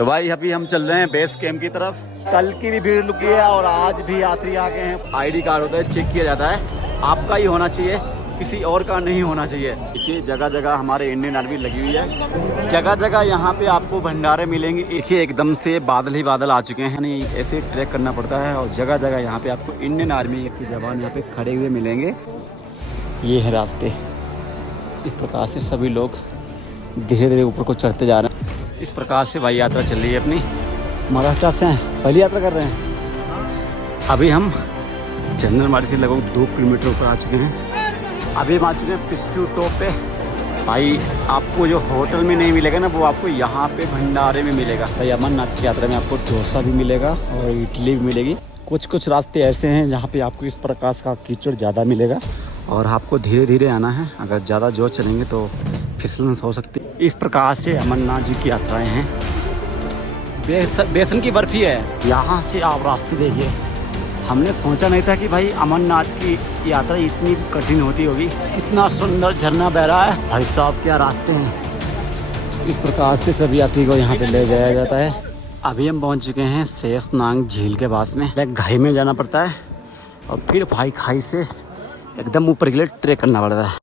तो भाई अभी हम चल रहे हैं बेस कैंप की तरफ। कल की भी भीड़ रुकी है और आज भी यात्री आ गए हैं। आईडी कार्ड होता है, चेक किया जाता है, आपका ही होना चाहिए, किसी और का नहीं होना चाहिए। देखिए जगह जगह हमारे इंडियन आर्मी लगी हुई है, जगह जगह यहाँ पे आपको भंडारे मिलेंगे। देखिए एकदम से बादल ही बादल आ चुके हैं, नहीं ऐसे ट्रैक करना पड़ता है और जगह जगह यहाँ पे आपको इंडियन आर्मी के जवान यहाँ पे खड़े हुए मिलेंगे। ये है रास्ते, इस प्रकार से सभी लोग धीरे धीरे ऊपर को चढ़ते जा रहे हैं। इस प्रकार से भाई यात्रा चल रही है अपनी। महाराष्ट्र से हैं, पहली यात्रा कर रहे हैं। अभी हम चंदनवाड़ी से लगभग 2 किलोमीटर ऊपर आ चुके हैं। अभी हम आ चुके हैं पिस्टू टॉप पे। भाई आपको जो होटल में नहीं मिलेगा ना, वो आपको यहाँ पे भंडारे में मिलेगा। भाई अमरनाथ की यात्रा में आपको डोसा भी मिलेगा और इडली भी मिलेगी। कुछ कुछ रास्ते ऐसे हैं जहाँ पे आपको इस प्रकार का कीचड़ ज़्यादा मिलेगा और आपको धीरे धीरे आना है। अगर ज़्यादा जोर चलेंगे तो फिसलन हो सकती है। इस प्रकार से अमरनाथ जी की यात्राएं हैं। बेसन की बर्फ़ी है। यहाँ से आप रास्ते देखिए, हमने सोचा नहीं था कि भाई अमरनाथ की यात्रा इतनी कठिन होती होगी। कितना सुंदर झरना बह रहा है, भाई साहब क्या रास्ते हैं। इस प्रकार से सभी यात्री को यहाँ पे ले जाया जाता है। अभी हम पहुँच चुके हैं शेषनाग झील के पास में। घाई में जाना पड़ता है और फिर भाई खाई से एकदम ऊपर के लिए ट्रेक करना पड़ता है।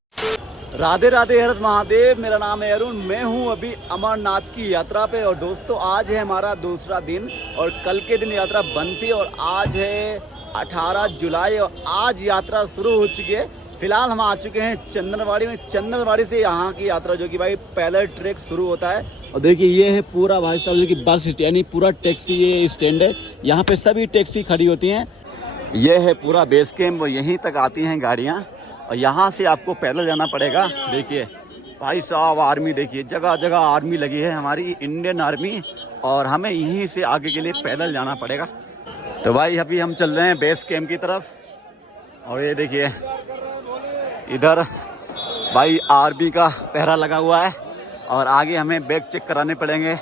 राधे राधे, हर महादेव। मेरा नाम है अरुण, मैं हूँ अभी अमरनाथ की यात्रा पे। और दोस्तों आज है हमारा दूसरा दिन और कल के दिन यात्रा बंद थी और आज है 18 जुलाई और आज यात्रा शुरू हो चुकी है। फिलहाल हम आ चुके हैं चंदनवाड़ी में। चंदनवाड़ी से यहाँ की यात्रा जो कि भाई पैदल ट्रैक शुरू होता है। और देखिए ये है पूरा भाई साहब जो कि बस स्टैंड, यानी पूरा टैक्सी ये स्टैंड है। यहाँ पे सभी टैक्सी खड़ी होती हैं। ये है पूरा बेस कैंप और यहीं तक आती हैं गाड़ियाँ और यहाँ से आपको पैदल जाना पड़ेगा। देखिए भाई साहब आर्मी, देखिए जगह जगह आर्मी लगी है, हमारी इंडियन आर्मी, और हमें यहीं से आगे के लिए पैदल जाना पड़ेगा। तो भाई अभी हम चल रहे हैं बेस कैंप की तरफ और ये देखिए इधर भाई आर्मी का पहरा लगा हुआ है और आगे हमें बैग चेक कराने पड़ेंगे,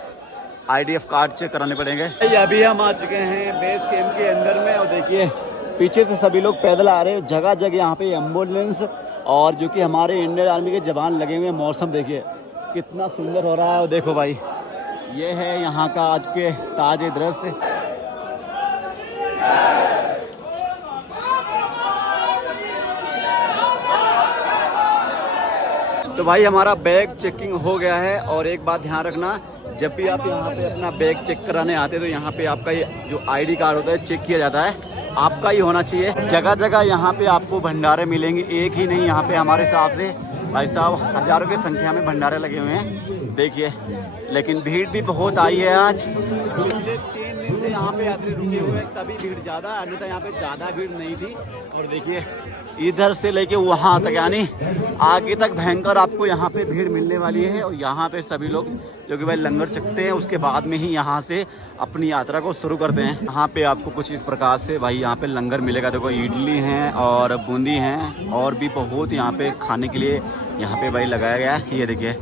IDF कार्ड चेक कराने पड़ेंगे। अभी हम आ चुके हैं बेस कैंप के अंदर में और देखिए पीछे से सभी लोग पैदल आ रहे हैं। जगह जगह यहाँ पे एम्बुलेंस और जो कि हमारे इंडियन आर्मी के जवान लगे हुए हैं। मौसम देखिए कितना सुंदर हो रहा है। और देखो भाई ये है यहाँ का आज के ताजे दृश्य। तो भाई हमारा बैग चेकिंग हो गया है और एक बात ध्यान रखना, जब भी आप यहाँ पे अपना बैग चेक कराने आते तो यहाँ पे आपका ये जो ID कार्ड होता है चेक किया जाता है, आपका ही होना चाहिए। जगह जगह यहाँ पे आपको भंडारे मिलेंगे, एक ही नहीं। यहाँ पे हमारे हिसाब से भाई साहब हजारों की संख्या में भंडारे लगे हुए हैं देखिए। लेकिन भीड़ भी बहुत आई है आज। पिछले 3 दिन से यहाँ पे यात्री रुके हुए हैं तभी भीड़ ज़्यादा, अन्यथा यहाँ पे ज़्यादा भीड़ नहीं थी। और देखिए इधर से लेके वहाँ तक यानी आगे तक भयंकर आपको यहाँ पे भीड़ मिलने वाली है। और यहाँ पे सभी लोग जो कि भाई लंगर चखते हैं, उसके बाद में ही यहाँ से अपनी यात्रा को शुरू करते हैं। यहाँ पे आपको कुछ इस प्रकार से भाई यहाँ पे लंगर मिलेगा। देखो इडली हैं और बूंदी हैं और भी बहुत यहाँ पे खाने के लिए यहाँ पे भाई लगाया गया है। ये देखिए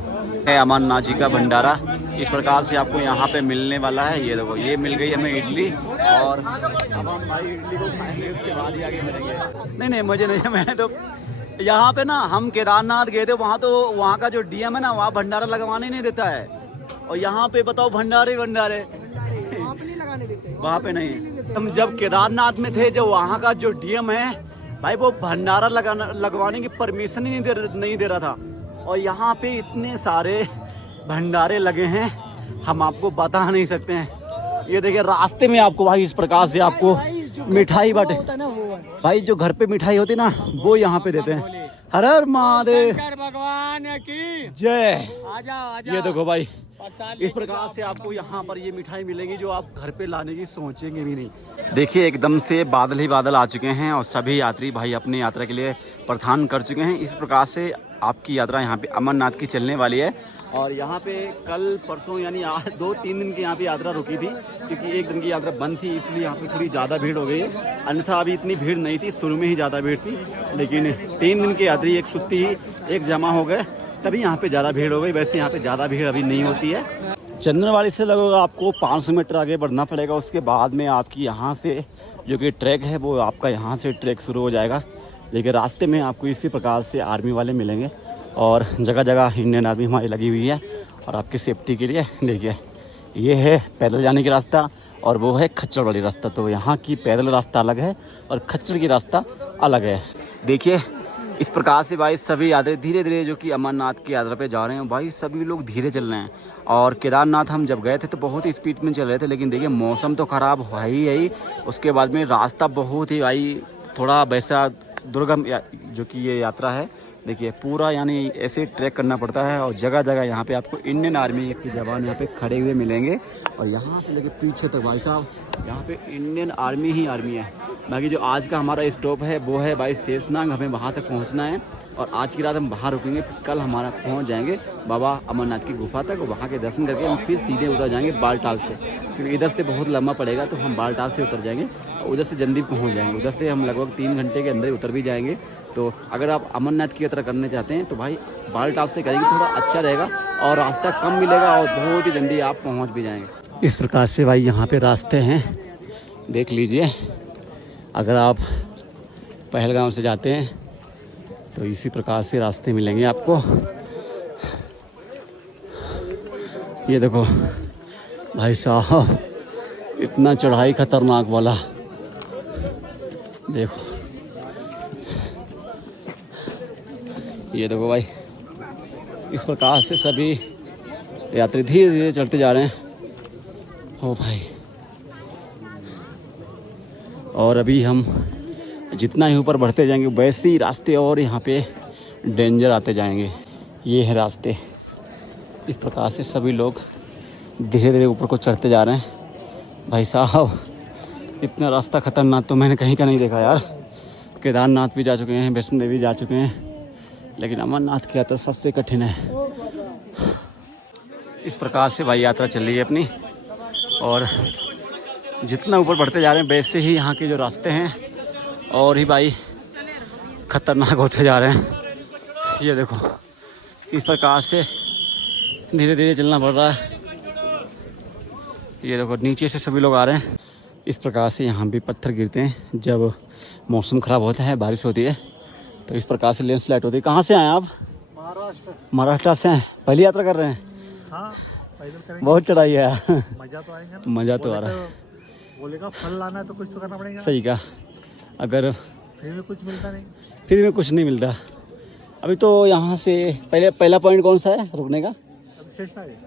है अमरनाथ जी का भंडारा, इस प्रकार से आपको यहाँ पे मिलने वाला है। ये देखो ये मिल गई हमें इडली और अब हम भाई इडली को खाएंगे, उसके बाद ही आगे मिलेंगे। नहीं मुझे नहीं, मैंने तो यहाँ पे ना हम केदारनाथ गए थे, वहाँ तो वहाँ का जो DM है ना, वहाँ भंडारा लगवाने नहीं देता है। और यहाँ पे बताओ भंडारे वहाँ पे नहीं। हम जब केदारनाथ में थे, जो वहाँ का जो DM है भाई, वो भंडारा लगवाने की परमिशन ही नहीं दे रहा था। और यहाँ पे इतने सारे भंडारे लगे हैं, हम आपको बता नहीं सकते हैं। ये देखिए रास्ते में आपको भाई इस प्रकार से आपको मिठाई बांटे। भाई जो घर पे मिठाई होती ना, वो यहाँ पे देते हैं। हर हर महादेव, भगवान की जय। आजा। ये देखो भाई इस प्रकार से आपको यहाँ पर ये मिठाई मिलेगी जो आप घर पे लाने की सोचेंगे भी नहीं। देखिए एकदम से बादल ही बादल आ चुके हैं और सभी यात्री भाई अपनी यात्रा के लिए प्रस्थान कर चुके हैं। इस प्रकार से आपकी यात्रा यहाँ पे अमरनाथ की चलने वाली है। और यहाँ पे कल परसों यानी 2-3 दिन की यहाँ पे यात्रा रुकी थी, क्योंकि 1 दिन की यात्रा बंद थी, इसलिए यहाँ पे थोड़ी ज़्यादा भीड़ हो गई है। अन्यथा अभी इतनी भीड़ नहीं थी, शुरू में ही ज़्यादा भीड़ थी, लेकिन 3 दिन के यात्री एक छुट्टी एक जमा हो गए तभी यहाँ पे ज़्यादा भीड़ हो गई। वैसे यहाँ पे ज़्यादा भीड़ अभी नहीं होती है। चंदनवाड़ी से लगभग आपको 500 मीटर आगे बढ़ना पड़ेगा। उसके बाद में आपकी यहाँ से जो कि ट्रैक है, वो आपका यहाँ से ट्रैक शुरू हो जाएगा। लेकिन रास्ते में आपको इसी प्रकार से आर्मी वाले मिलेंगे और जगह जगह इंडियन आर्मी हमारी लगी हुई है और आपकी सेफ्टी के लिए। देखिए ये है पैदल जाने की रास्ता और वो है खच्चर वाली रास्ता। तो यहाँ की पैदल रास्ता अलग है और खच्चर की रास्ता अलग है। देखिए इस प्रकार से भाई सभी यात्रा धीरे धीरे जो कि अमरनाथ की यात्रा पे जा रहे हैं भाई, सभी लोग धीरे चल रहे हैं। और केदारनाथ हम जब गए थे तो बहुत ही स्पीड में चल रहे थे, लेकिन देखिए मौसम तो ख़राब है ही, उसके बाद में रास्ता बहुत ही भाई थोड़ा वैसा दुर्गम जो कि ये यात्रा है। देखिए पूरा यानी ऐसे ट्रैक करना पड़ता है और जगह जगह यहाँ पे आपको इंडियन आर्मी के जवान यहाँ पे खड़े हुए मिलेंगे और यहाँ से लेके पीछे तक भाई साहब यहाँ पे इंडियन आर्मी ही आर्मी है। बाकी जो आज का हमारा स्टॉप है वो है भाई शेषनाग, हमें वहाँ तक पहुँचना है और आज की रात हम वहाँ रुकेंगे। कल हमारा पहुँच जाएंगे बाबा अमरनाथ की गुफा तक और वहाँ के दर्शन करके हम फिर सीधे उतर जाएंगे बालटाल से, क्योंकि इधर से बहुत लंबा पड़ेगा तो हम बालटाल से उतर जाएंगे और उधर से जल्दी पहुँच जाएंगे। उधर से हम लगभग 3 घंटे के अंदर उतर भी जाएंगे। तो अगर आप अमरनाथ की यात्रा करना चाहते हैं तो भाई बालटाल से करेंगे, थोड़ा अच्छा रहेगा और रास्ता कम मिलेगा और बहुत ही जल्दी आप पहुंच भी जाएंगे। इस प्रकार से भाई यहाँ पे रास्ते हैं, देख लीजिए। अगर आप पहलगाम से जाते हैं तो इसी प्रकार से रास्ते मिलेंगे आपको। ये देखो भाई साहब इतना चढ़ाई खतरनाक वाला, देखो ये देखो भाई। इस प्रकार से सभी यात्री धीरे धीरे चढ़ते जा रहे हैं हो भाई। और अभी हम जितना ही ऊपर बढ़ते जाएंगे वैसे ही रास्ते और यहाँ पे डेंजर आते जाएंगे। ये है रास्ते। इस प्रकार से सभी लोग धीरे धीरे ऊपर को चढ़ते जा रहे हैं। भाई साहब इतना रास्ता खतरनाक तो मैंने कहीं का नहीं देखा यार। केदारनाथ भी जा चुके हैं, वैष्णो देवी जा चुके हैं, लेकिन अमरनाथ की यात्रा सबसे कठिन है। इस प्रकार से भाई यात्रा चल रही है अपनी और जितना ऊपर बढ़ते जा रहे हैं वैसे ही यहाँ के जो रास्ते हैं और ही भाई खतरनाक होते जा रहे हैं। ये देखो इस प्रकार से धीरे धीरे चलना पड़ रहा है। ये देखो नीचे से सभी लोग आ रहे हैं। इस प्रकार से यहाँ भी पत्थर गिरते हैं जब मौसम ख़राब होता है, बारिश होती है तो इस प्रकार से लैंडस्लाइड होती है। कहाँ से आए आप? महाराष्ट्र से हैं। पहली यात्रा कर रहे हैं? हाँ, पैदल करेंगे। बहुत चढ़ाई है। मजा तो आएगा ना? मज़ा तो आ रहा है। बोलेगा फल लाना है तो कुछ तो करना पड़ेगा। सही कहा। अगर फ्री में कुछ मिलता नहीं। फ्री में कुछ नहीं मिलता। अभी तो यहाँ से पहला पॉइंट कौन सा है रुकने का?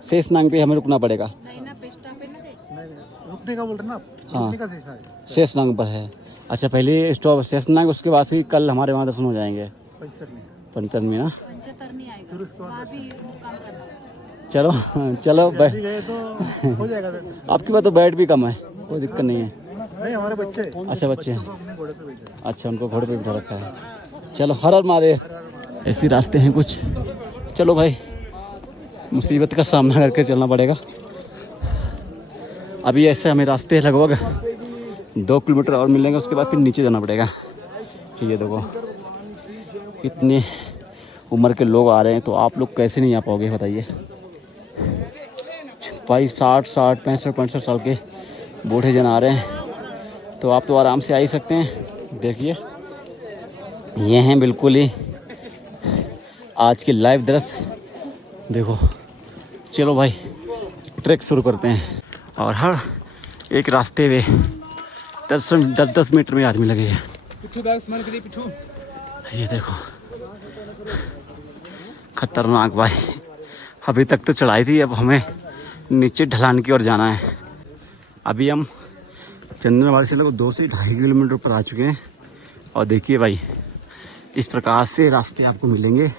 शेषनाग पे हमें रुकना पड़ेगा। नहीं, रुकने का बोल रहे ना आप? हाँ, रुकने का शेषनाग है। शेषनाग पर है। अच्छा पहले स्टॉप शेषनाग, उसके बाद फिर कल हमारे वहाँ दर्शन हो जाएंगे पंचतर में ना। फिर उसके बाद चलो चलो बैठ गए तो हो जाएगा। आपके पास तो बैठ भी कम है, कोई दिक्कत नहीं है। नहीं, हमारे बच्चे। अच्छा बच्चे हैं। अपने घोड़े पे बैठे हैं। अच्छा उनको घोड़े पे बिठा रखा है। चलो हर हर महादेव। ऐसे रास्ते हैं कुछ। चलो भाई मुसीबत का सामना करके चलना पड़ेगा। अभी ऐसे हमें रास्ते लगभग 2 किलोमीटर और मिलेंगे, उसके बाद फिर नीचे जाना पड़ेगा। ये देखो कितने उम्र के लोग आ रहे हैं, तो आप लोग कैसे नहीं आ पाओगे बताइए। भाई 60 65 साल के बूढ़े जन आ रहे हैं, तो आप तो आराम से आ ही सकते हैं। देखिए ये हैं बिल्कुल ही आज के लाइव दृश्य। देखो चलो भाई ट्रैक शुरू करते हैं। और हर एक रास्ते में 10 मीटर में आदमी लगे हैं। ये देखो खतरनाक भाई। अभी तक तो चढ़ाई थी, अब हमें नीचे ढलान की ओर जाना है। अभी हम चंद्रवाड़ी से लगभग 2 से 2.5 किलोमीटर पर आ चुके हैं। और देखिए भाई इस प्रकार से रास्ते आपको मिलेंगे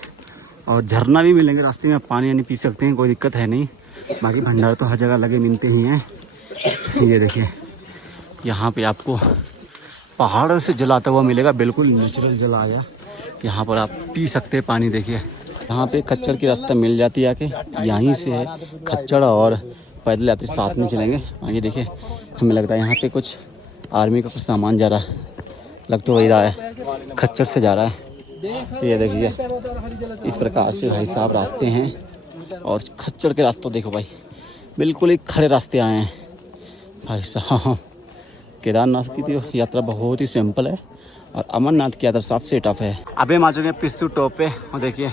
और झरना भी मिलेंगे रास्ते में। आप पानी यानी पी सकते हैं, कोई दिक्कत है नहीं। बाकी भंडार तो हर जगह लगे मिलते ही हैं। ये देखिए यहाँ पे आपको पहाड़ों से जल आता हुआ मिलेगा, बिल्कुल नेचुरल जल आया। यहाँ पर आप पी सकते हैं पानी। देखिए यहाँ पे खच्चर की रास्ता मिल जाती है, आके यहीं से है खच्चर और पैदल यात्री साथ में चलेंगे। आगे देखिए हमें लगता है यहाँ पे कुछ आर्मी का कुछ सामान जा रहा है, लग तो वही रहा है, खच्चर से जा रहा है। ये देखिए इस प्रकार से भाई साहब रास्ते हैं। और खच्चर के रास्तों देखो भाई बिल्कुल ही खड़े रास्ते आए हैं भाई साहब। केदारनाथ की तो यात्रा बहुत ही सिंपल है और अमरनाथ की यात्रा सबसे टफ है। अभी हम आ चुके हैं पिस्टू टॉप पे और देखिए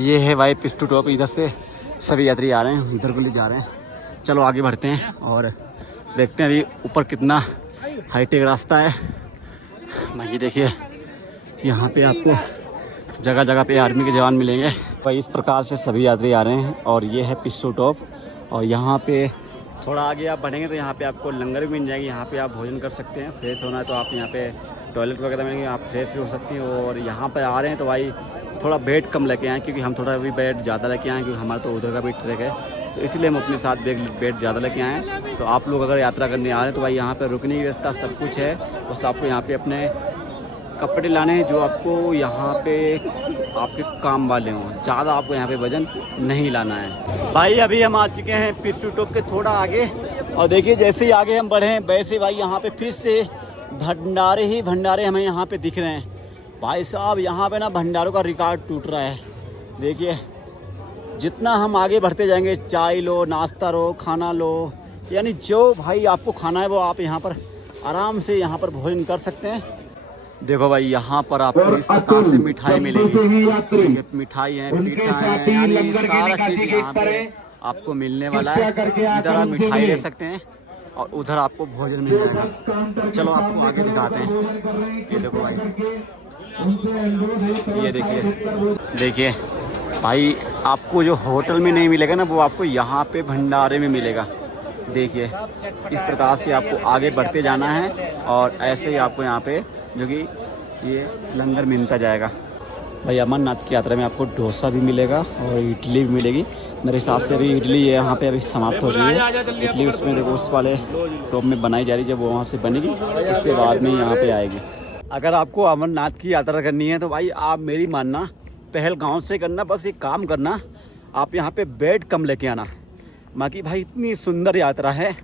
ये है भाई पिस्टू टॉप। इधर से सभी यात्री आ रहे हैं, इधर को ले जा रहे हैं। चलो आगे बढ़ते हैं और देखते हैं अभी ऊपर कितना हाईटेक रास्ता है। बाकी देखिए यहाँ पे आपको जगह जगह पे आर्मी के जवान मिलेंगे। भाई इस प्रकार से सभी यात्री आ रहे हैं और ये है पिस्सू टॉप। और यहाँ पे थोड़ा आगे आप बढ़ेंगे तो यहाँ पे आपको लंगर भी मिल जाएगी। यहाँ पे आप भोजन कर सकते हैं। फ्रेश होना है तो आप यहाँ पे टॉयलेट वगैरह मिलेंगे, आप फ्रेश भी हो सकती हैं। और यहाँ पर आ रहे हैं तो भाई थोड़ा बेड कम लेके आएँ, क्योंकि हम थोड़ा भी बेड ज़्यादा लेके आएँ, क्योंकि हमारा तो उधर का भी ट्रैक है, तो इसलिए हम अपने साथ बेड ज़्यादा लेके आए हैं। तो आप लोग अगर यात्रा करने आ रहे हैं तो भाई यहाँ पे रुकने की व्यवस्था सब कुछ है। बस आपको यहाँ पे अपने कपड़े लाने हैं जो आपको यहाँ पे आपके काम वाले हों, ज़्यादा आपको यहाँ पे वजन नहीं लाना है। भाई अभी हम आ चुके हैं पिस्सू टॉप के थोड़ा आगे, और देखिए जैसे ही आगे हम बढ़े वैसे भाई यहाँ पे फिर से भंडारे ही भंडारे हमें यहाँ पे दिख रहे हैं। भाई साहब यहाँ पे ना भंडारों का रिकॉर्ड टूट रहा है। देखिए जितना हम आगे बढ़ते जाएंगे, चाय लो, नाश्ता लो, खाना लो, यानी जो भाई आपको खाना है वो आप यहाँ पर आराम से यहाँ पर भोजन कर सकते हैं। देखो भाई यहाँ पर आपको इस प्रकार से मिठाई मिलेगी। मिठाई है, पीठा है, यानी सारा चीज़ यहाँ पे आपको मिलने वाला है। इधर आप मिठाई ले सकते हैं और उधर आपको भोजन मिल जाएगा। चलो आपको आगे दिखाते हैं। ये देखो भाई, ये देखिए भाई आपको जो होटल में नहीं मिलेगा ना वो आपको यहाँ पे भंडारे में मिलेगा। देखिए इस प्रकार से आपको आगे बढ़ते जाना है और ऐसे ही आपको यहाँ पे जो कि ये लंगर मिलता जाएगा। भाई अमरनाथ की यात्रा में आपको डोसा भी मिलेगा और इडली भी मिलेगी। मेरे हिसाब से अभी इडली यहाँ पे अभी समाप्त हो रही है। इडली उसमें देखो उस वाले टॉप में बनाई जा रही है, जब वो वहाँ से बनेगी उसके बाद में यहाँ पे आएगी। अगर आपको अमरनाथ की यात्रा करनी है तो भाई आप मेरी मानना पहलगांव से करना। बस एक काम करना, आप यहाँ पे बेड कम लेके आना। बाकी भाई इतनी सुंदर यात्रा है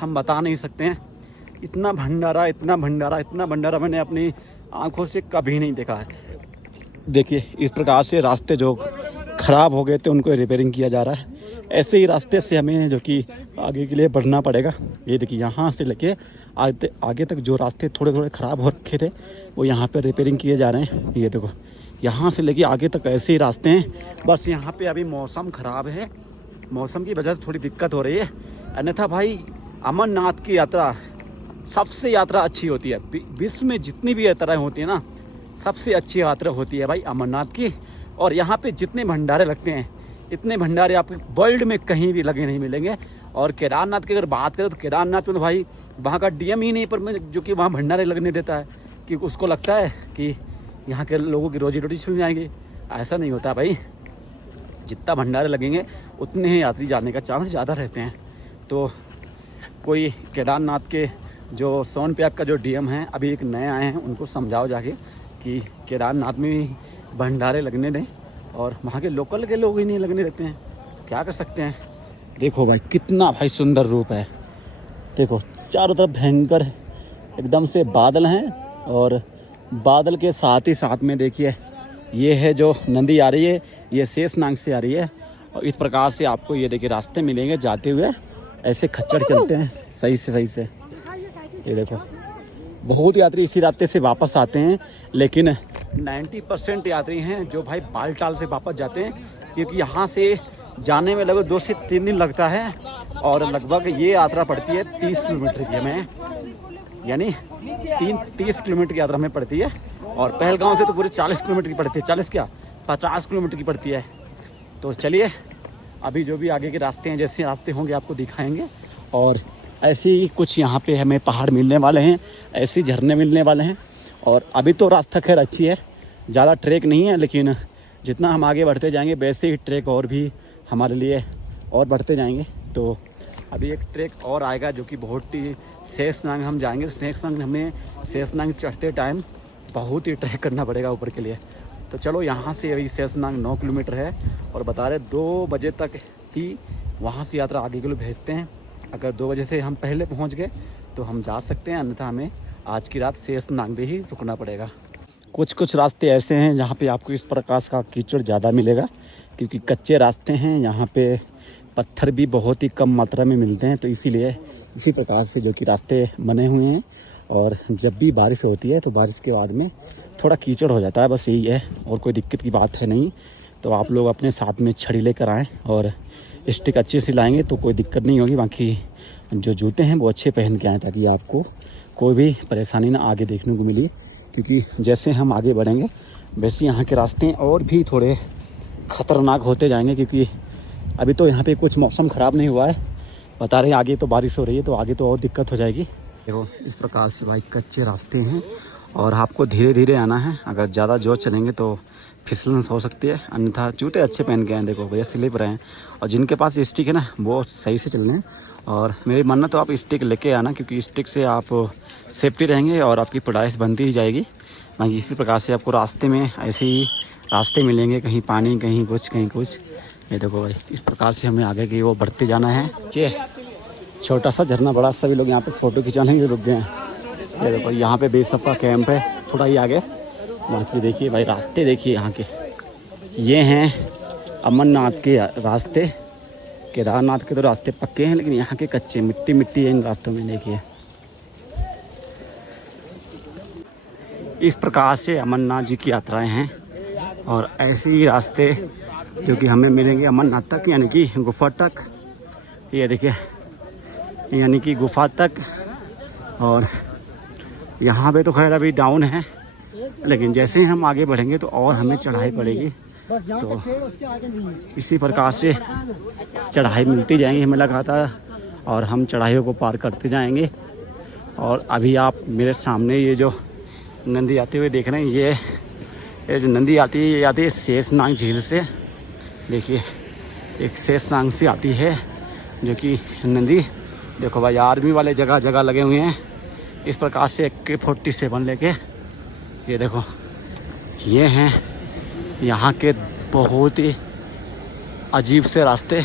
हम बता नहीं सकते हैं। इतना भंडारा, इतना भंडारा, इतना भंडारा मैंने अपनी आंखों से कभी नहीं देखा है। देखिए इस प्रकार से रास्ते जो ख़राब हो गए थे उनको रिपेयरिंग किया जा रहा है। ऐसे ही रास्ते से हमें जो कि आगे के लिए बढ़ना पड़ेगा। ये देखिए यहाँ से लेके आगे तक जो रास्ते थोड़े थोड़े ख़राब हो रखे थे वो यहाँ पे रिपेयरिंग किए जा रहे हैं। ये देखो यहाँ से लेके आगे तक ऐसे ही रास्ते हैं। बस यहाँ पे अभी मौसम ख़राब है, मौसम की वजह से थोड़ी दिक्कत हो रही है। अन्यथा भाई अमरनाथ की यात्रा सबसे यात्रा अच्छी होती है। विश्व में जितनी भी यात्राएं होती है ना, सबसे अच्छी यात्रा होती है भाई अमरनाथ की। और यहाँ पे जितने भंडारे लगते हैं, इतने भंडारे आपके वर्ल्ड में कहीं भी लगे नहीं मिलेंगे। और केदारनाथ की अगर बात करें तो केदारनाथ में तो भाई वहाँ का डीएम ही नहीं पर जो कि वहाँ भंडारे लगने देता है, कि उसको लगता है कि यहाँ के लोगों की रोजी रोटी छूट जाएंगी। ऐसा नहीं होता भाई, जितना भंडारे लगेंगे उतने ही यात्री जाने का चांस ज़्यादा रहते हैं। तो कोई केदारनाथ के जो सोनप्रयाग का जो डीएम हैं, अभी एक नए आए हैं, उनको समझाओ जाके कि केदारनाथ में भी भंडारे लगने दें, और वहाँ के लोकल के लोग ही नहीं लगने देते हैं। तो क्या कर सकते हैं। देखो भाई कितना भाई सुंदर रूप है। देखो चारों तरफ भयंकर एकदम से बादल हैं, और बादल के साथ ही साथ में देखिए ये है जो नदी आ रही है, ये शेषनाग से आ रही है। और इस प्रकार से आपको ये देखिए रास्ते मिलेंगे जाते हुए, ऐसे खच्चर चलते हैं सही से। ये देखो बहुत यात्री इसी रास्ते से वापस आते हैं, लेकिन 90% यात्री हैं जो भाई बालटाल से वापस जाते हैं, क्योंकि यहाँ से जाने में लगभग 2 से 3 दिन लगता है। और लगभग ये यात्रा पड़ती है 30 किलोमीटर की हमें, यानी 30 किलोमीटर की यात्रा हमें पड़ती है। और पहलगांव से तो पूरे 40 किलोमीटर की पड़ती है, 40 क्या 50 किलोमीटर की पड़ती है। तो चलिए अभी जो भी आगे के रास्ते हैं, जैसे रास्ते होंगे आपको दिखाएंगे। और ऐसे ही कुछ यहाँ पे हमें पहाड़ मिलने वाले हैं, ऐसे झरने मिलने वाले हैं। और अभी तो रास्ता खैर अच्छी है, ज़्यादा ट्रैक नहीं है, लेकिन जितना हम आगे बढ़ते जाएंगे वैसे ही ट्रैक और भी हमारे लिए और बढ़ते जाएंगे। तो अभी एक ट्रैक और आएगा जो कि बहुत ही शेषनाग हम जाएंगे। शेषनाग चढ़ते टाइम बहुत ही ट्रैक करना पड़ेगा ऊपर के लिए। तो चलो यहाँ से अभी शेषनाग 9 किलोमीटर है, और बता रहे 2 बजे तक ही वहाँ से यात्रा आगे के लिए भेजते हैं। अगर 2 बजे से हम पहले पहुँच गए तो हम जा सकते हैं, अन्यथा हमें आज की रात शेषनाग में ही रुकना पड़ेगा। कुछ रास्ते ऐसे हैं जहाँ पे आपको इस प्रकार का कीचड़ ज़्यादा मिलेगा, क्योंकि कच्चे रास्ते हैं। यहाँ पे पत्थर भी बहुत ही कम मात्रा में मिलते हैं, तो इसीलिए इसी प्रकार से जो कि रास्ते बने हुए हैं। और जब भी बारिश होती है तो बारिश के बाद में थोड़ा कीचड़ हो जाता है, बस यही है, और कोई दिक्कत की बात है नहीं। तो आप लोग अपने साथ में छड़ी लेकर आएँ और स्टिक अच्छे से लाएंगे तो कोई दिक्कत नहीं होगी। बाकी जो जूते हैं वो अच्छे पहन के आएँ ताकि आपको कोई भी परेशानी ना आगे देखने को मिली, क्योंकि जैसे हम आगे बढ़ेंगे वैसे यहाँ के रास्ते और भी थोड़े ख़तरनाक होते जाएंगे, क्योंकि अभी तो यहाँ पे कुछ मौसम ख़राब नहीं हुआ है, बता रहे आगे तो बारिश हो रही है, तो आगे तो और दिक्कत हो जाएगी। देखो इस प्रकार से भाई कच्चे रास्ते हैं और आपको धीरे धीरे आना है। अगर ज़्यादा जोर चलेंगे तो फिसलन हो सकती है, अन्यथा जूते अच्छे पहन के आए। देखो भैया स्लिप रहे हैं, और जिनके पास स्टिक है ना वो सही से चलने हैं। और मेरी मानना तो आप स्टिक लेके आना, क्योंकि स्टिक से आप सेफ्टी रहेंगे और आपकी पैदाइश बनती ही जाएगी। बाकी इसी प्रकार से आपको रास्ते में ऐसे ही रास्ते मिलेंगे, कहीं पानी कहीं कुछ कहीं कुछ। ये देखो भाई इस प्रकार से हमें आगे की वो बढ़ते जाना है। कि छोटा सा झरना बड़ा, सभी लोग यहाँ पे फ़ोटो खिंचाने के लिए रुक गए हैं। ये देखो यहाँ पे बेसब का कैंप है थोड़ा ही आगे। बाकी देखिए भाई रास्ते देखिए यहाँ के, ये हैं अमरनाथ के रास्ते। केदारनाथ के तो रास्ते पक्के हैं, लेकिन यहाँ के कच्चे, मिट्टी मिट्टी है इन रास्तों में। देखिए इस प्रकार से अमरनाथ जी की यात्राएं हैं, और ऐसे ही रास्ते जो कि हमें मिलेंगे अमरनाथ तक, यानी कि गुफा तक। ये देखिए यानी कि गुफा तक। और यहाँ पे तो खैर अभी डाउन है, लेकिन जैसे ही हम आगे बढ़ेंगे तो और हमें चढ़ाई पड़ेगी। तो इसी प्रकार से चढ़ाई मिलती जाएंगी हमें लगातार, और हम चढ़ाइयों को पार करते जाएंगे। और अभी आप मेरे सामने ये जो नदी आते हुए देख रहे हैं, ये जो नदी आती है ये आती है शेषनाग झील से। देखिए एक शेषनाग से आती है जो कि नदी। देखो भाई आर्मी वाले जगह जगह लगे हुए हैं इस प्रकार से AK-47 लेके। ये देखो ये हैं यहाँ के बहुत ही अजीब से रास्ते,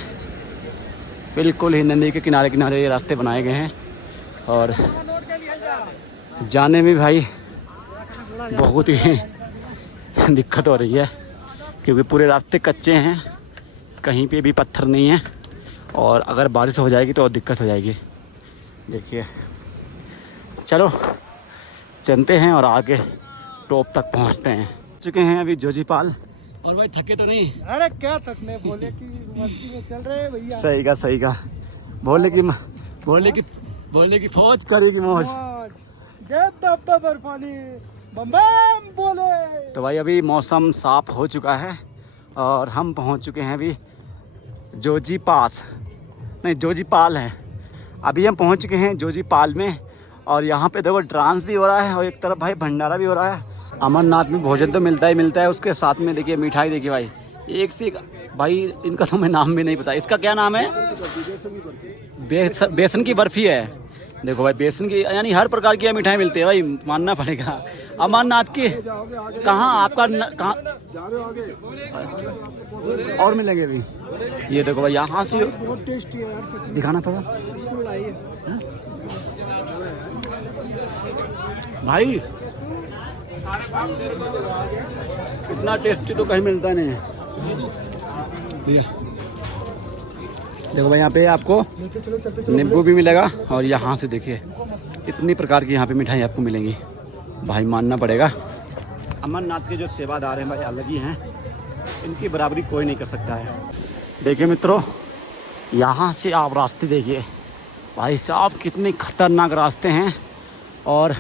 बिल्कुल ही नदी के किनारे किनारे ये रास्ते बनाए गए हैं। और जाने में भाई बहुत ही दिक्कत हो रही है, क्योंकि पूरे रास्ते कच्चे हैं, कहीं पे भी पत्थर नहीं है, और अगर बारिश हो जाएगी तो और दिक्कत हो जाएगी। देखिए चलो चलते हैं और आगे टॉप तक पहुंचते हैं। चुके हैं अभी जोजीपाल। और भाई थके तो नहीं? अरे क्या थकने, बोले कि मस्ती में चल रहे हैं भैया। सही का बोले की फौज करेगी मौज। जब दबदबा बर्फानी बम बम बोले। तो भाई अभी मौसम साफ हो चुका है और हम पहुंच चुके हैं अभी जोजीपाल है। अभी हम पहुंच चुके हैं जोजीपाल में, और यहाँ पे देखो डांस भी हो रहा है और एक तरफ भाई भंडारा भी हो रहा है। अमरनाथ में भोजन तो मिलता ही है, उसके साथ में देखिए मिठाई। देखिए भाई एक से एक, भाई इनका तो मैं नाम भी नहीं पता। इसका क्या नाम है? बेसन की बर्फ़ी है। देखो भाई बेसन की, यानी हर प्रकार की मिठाई मिलती है भाई, मानना पड़ेगा। अमरनाथ की कहाँ आपका कहाँ और मिलेंगे अभी? ये देखो भाई यहाँ से बहुत टेस्टी है यार, सच में। दिखाना थोड़ा बिल्कुल लाइए भाई, इतना टेस्टी तो कहीं मिलता नहीं है भैया। देखो भाई यहाँ पे आपको नींबू भी मिलेगा, और यहाँ से देखिए इतनी प्रकार की यहाँ पे मिठाई आपको मिलेंगी, भाई मानना पड़ेगा। अमरनाथ के जो सेवादार हैं भाई अलग ही हैं, इनकी बराबरी कोई नहीं कर सकता है। देखिए मित्रों यहाँ से आप रास्ते देखिए भाई साहब, कितने खतरनाक रास्ते हैं, और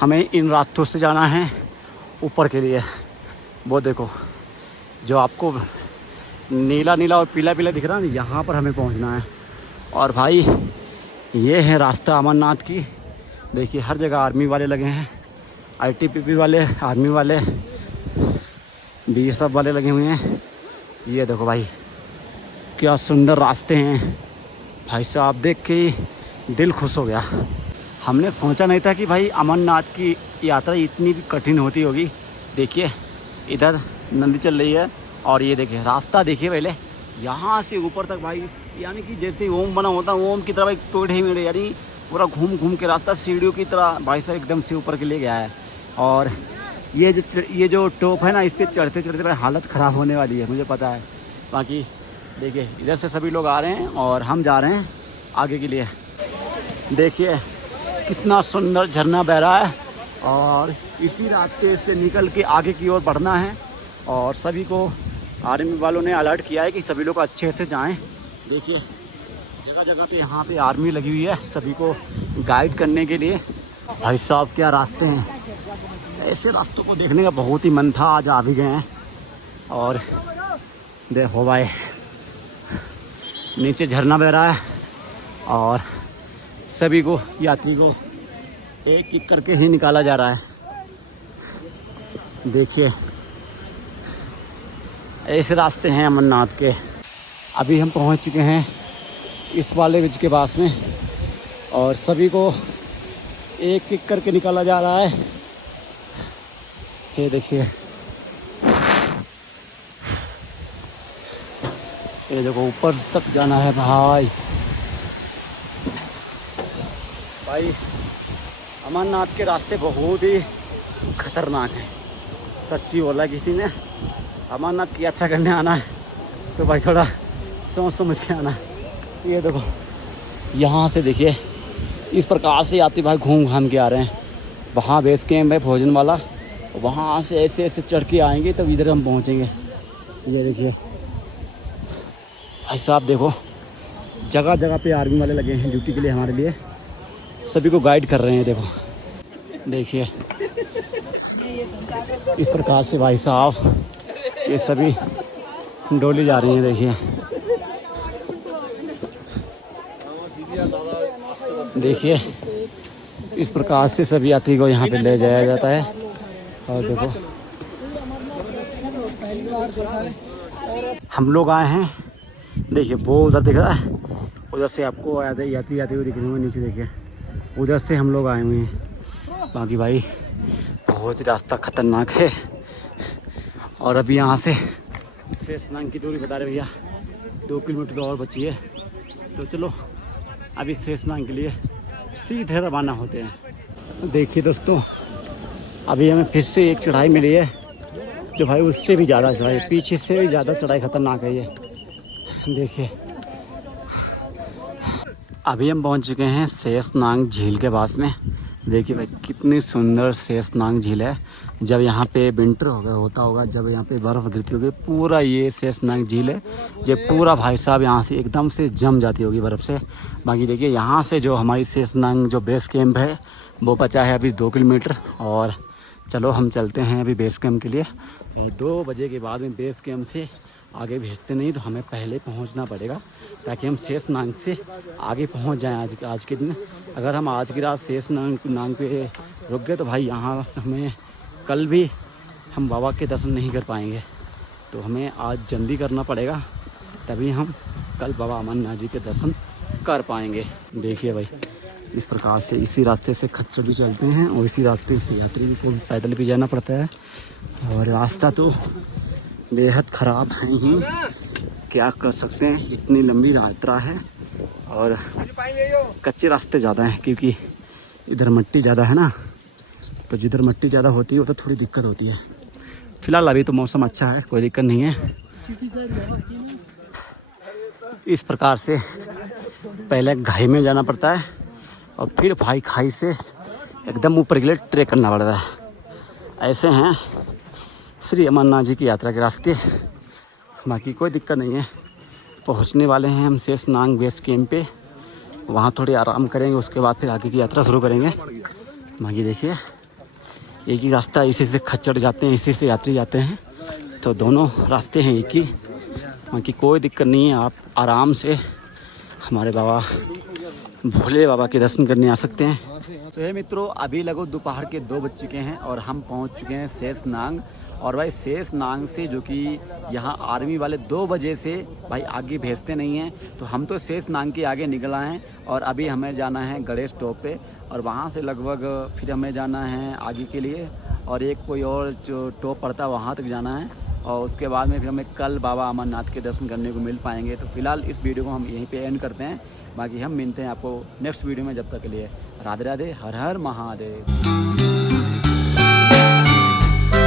हमें इन रास्तों से जाना है ऊपर के लिए। वो देखो जो आपको नीला नीला और पीला पीला दिख रहा है ना, यहाँ पर हमें पहुँचना है। और भाई ये है रास्ता अमरनाथ की। देखिए हर जगह आर्मी वाले लगे हैं, ITBP वाले, आर्मी वाले, BSF वाले लगे हुए हैं। ये देखो भाई क्या सुंदर रास्ते हैं भाई साहब, देख के ही दिल खुश हो गया। हमने सोचा नहीं था कि भाई अमरनाथ की यात्रा इतनी भी कठिन होती होगी। देखिए इधर नदी चल रही है, और ये देखिए रास्ता देखिए पहले यहाँ से ऊपर तक भाई, यानी कि जैसे ओम बना होता है ओम की तरह भाई टेढ़े मेढ़े, यानी पूरा घूम घूम के रास्ता सीढ़ियों की तरह भाई साहब एकदम से ऊपर के लिए गया है। और ये जो टॉप है ना, इस पर चढ़ते चढ़ते भाई हालत ख़राब होने वाली है, मुझे पता है। बाकी देखिए इधर से सभी लोग आ रहे हैं और हम जा रहे हैं आगे के लिए। देखिए कितना सुंदर झरना बह रहा है, और इसी रास्ते से निकल के आगे की ओर बढ़ना है। और सभी को आर्मी वालों ने अलर्ट किया है कि सभी लोग अच्छे से जाएं, देखिए जगह जगह पे यहाँ पे आर्मी लगी हुई है सभी को गाइड करने के लिए। भाई साहब क्या रास्ते हैं, ऐसे रास्तों को देखने का बहुत ही मन था, आज आ भी गए हैं। और देखो भाई नीचे झरना बह रहा है और सभी को यात्री को एक एक करके ही निकाला जा रहा है। देखिए ऐसे रास्ते हैं अमरनाथ के। अभी हम पहुंच चुके हैं इस वाले ब्रिज के पास में और सभी को एक एक करके निकाला जा रहा है। ये देखिए, ये देखो ऊपर तक जाना है भाई। भाई अमरनाथ के रास्ते बहुत ही खतरनाक हैं, सच्ची बोला किसी ने। अमरनाथ की यात्रा करने आना है तो भाई थोड़ा सोच समझ के आना। ये देखो यहाँ से देखिए इस प्रकार से यात्री भाई घूम घाम के आ रहे हैं। वहाँ बेस कैंप है भोजन वाला, वहाँ से ऐसे ऐसे चढ़ के आएंगे तब इधर हम पहुँचेंगे। ये देखिए भाई साहब देखो जगह जगह पे आर्मी वाले लगे हैं ड्यूटी के लिए हमारे लिए, सभी को गाइड कर रहे हैं। देखो देखिए इस प्रकार से भाई साहब ये सभी डोली जा रही हैं। देखिए देखिए इस प्रकार से सभी यात्री को यहाँ पे ले जाया जाता है। और देखो हम लोग आए हैं, देखिए वो उधर दिख रहा है, उधर से आपको यात्री आते हुए दिख रहे होंगे। नीचे देखिए उधर से हम लोग आए हुए हैं। बाकी भाई बहुत ही रास्ता खतरनाक है। और अभी यहाँ से शेषनाग की दूरी बता रहे भैया 2 किलोमीटर और बची है। तो चलो अभी शेषनाग के लिए सीधे रवाना होते हैं। देखिए दोस्तों अभी हमें फिर से एक चढ़ाई मिली है जो भाई उससे भी ज़्यादा चढ़ाई, पीछे से भी ज़्यादा चढ़ाई खतरनाक है ये। देखिए अभी हम पहुंच चुके हैं शेषनाग झील के पास में। देखिए भाई कितनी सुंदर शेषनाग झील है। जब यहाँ पे विंटर होता होगा, जब यहाँ पे बर्फ़ गिरती होगी, पूरा ये शेषनाग झील है ये पूरा भाई साहब यहाँ से एकदम से जम जाती होगी बर्फ़ से। बाकी देखिए यहाँ से जो हमारी शेषनाग जो बेस कैंप है वो बचा है अभी 2 किलोमीटर। और चलो हम चलते हैं अभी बेस कैंप के लिए। और 2 बजे के बाद में बेस कैंप से आगे भेजते नहीं तो हमें पहले पहुंचना पड़ेगा ताकि हम शेषनाग से आगे पहुंच जाएं आज के दिन। अगर हम आज की रात शेषनाग पे रुक गए तो भाई यहाँ हमें कल भी हम बाबा के दर्शन नहीं कर पाएंगे। तो हमें आज जल्दी करना पड़ेगा तभी हम कल बाबा अमरनाथ जी के दर्शन कर पाएंगे। देखिए भाई इस प्रकार से इसी रास्ते से खच्चर भी चलते हैं और इसी रास्ते से यात्री को पैदल भी जाना पड़ता है। और रास्ता तो बेहद ख़राब है ही, क्या कर सकते हैं, इतनी लंबी यात्रा है और कच्चे रास्ते ज़्यादा हैं क्योंकि इधर मिट्टी ज़्यादा है ना। तो जिधर मिट्टी ज़्यादा होती है उधर थोड़ी दिक्कत होती है। फ़िलहाल अभी तो मौसम अच्छा है, कोई दिक्कत नहीं है। इस प्रकार से पहले घाई में जाना पड़ता है और फिर भाई खाई से एकदम ऊपर के लिए ट्रेक करना पड़ता है। ऐसे हैं श्री अमरनाथ जी की यात्रा के रास्ते। बाकी कोई दिक्कत नहीं है, पहुंचने वाले हैं हम शेषनाग बेस कैंप पे। वहाँ थोड़ी आराम करेंगे, उसके बाद फिर आगे की यात्रा शुरू करेंगे। बाकी देखिए एक ही रास्ता, इसी से खच्चर जाते हैं, इसी से यात्री जाते हैं, तो दोनों रास्ते हैं एक ही। बाकी कोई दिक्कत नहीं है, आप आराम से हमारे बाबा भोले बाबा के दर्शन करने आ सकते हैं। तो हे मित्रों अभी लगभग दोपहर के 2 बज चुके हैं और हम पहुंच चुके हैं शेषनाग। और भाई शेषनाग से जो कि यहाँ आर्मी वाले 2 बजे से भाई आगे भेजते नहीं हैं, तो हम तो शेषनाग के आगे निकल आए हैं और अभी हमें जाना है गणेश टॉप पे और वहाँ से लगभग फिर हमें जाना है आगे के लिए और एक कोई और जो टॉप पड़ता है वहाँ तक जाना है और उसके बाद में फिर हमें कल बाबा अमरनाथ के दर्शन करने को मिल पाएंगे। तो फिलहाल इस वीडियो को हम यहीं पे एंड करते हैं। बाकी हम मिलते हैं आपको नेक्स्ट वीडियो में, जब तक के लिए राधे राधे, हर हर महादेव।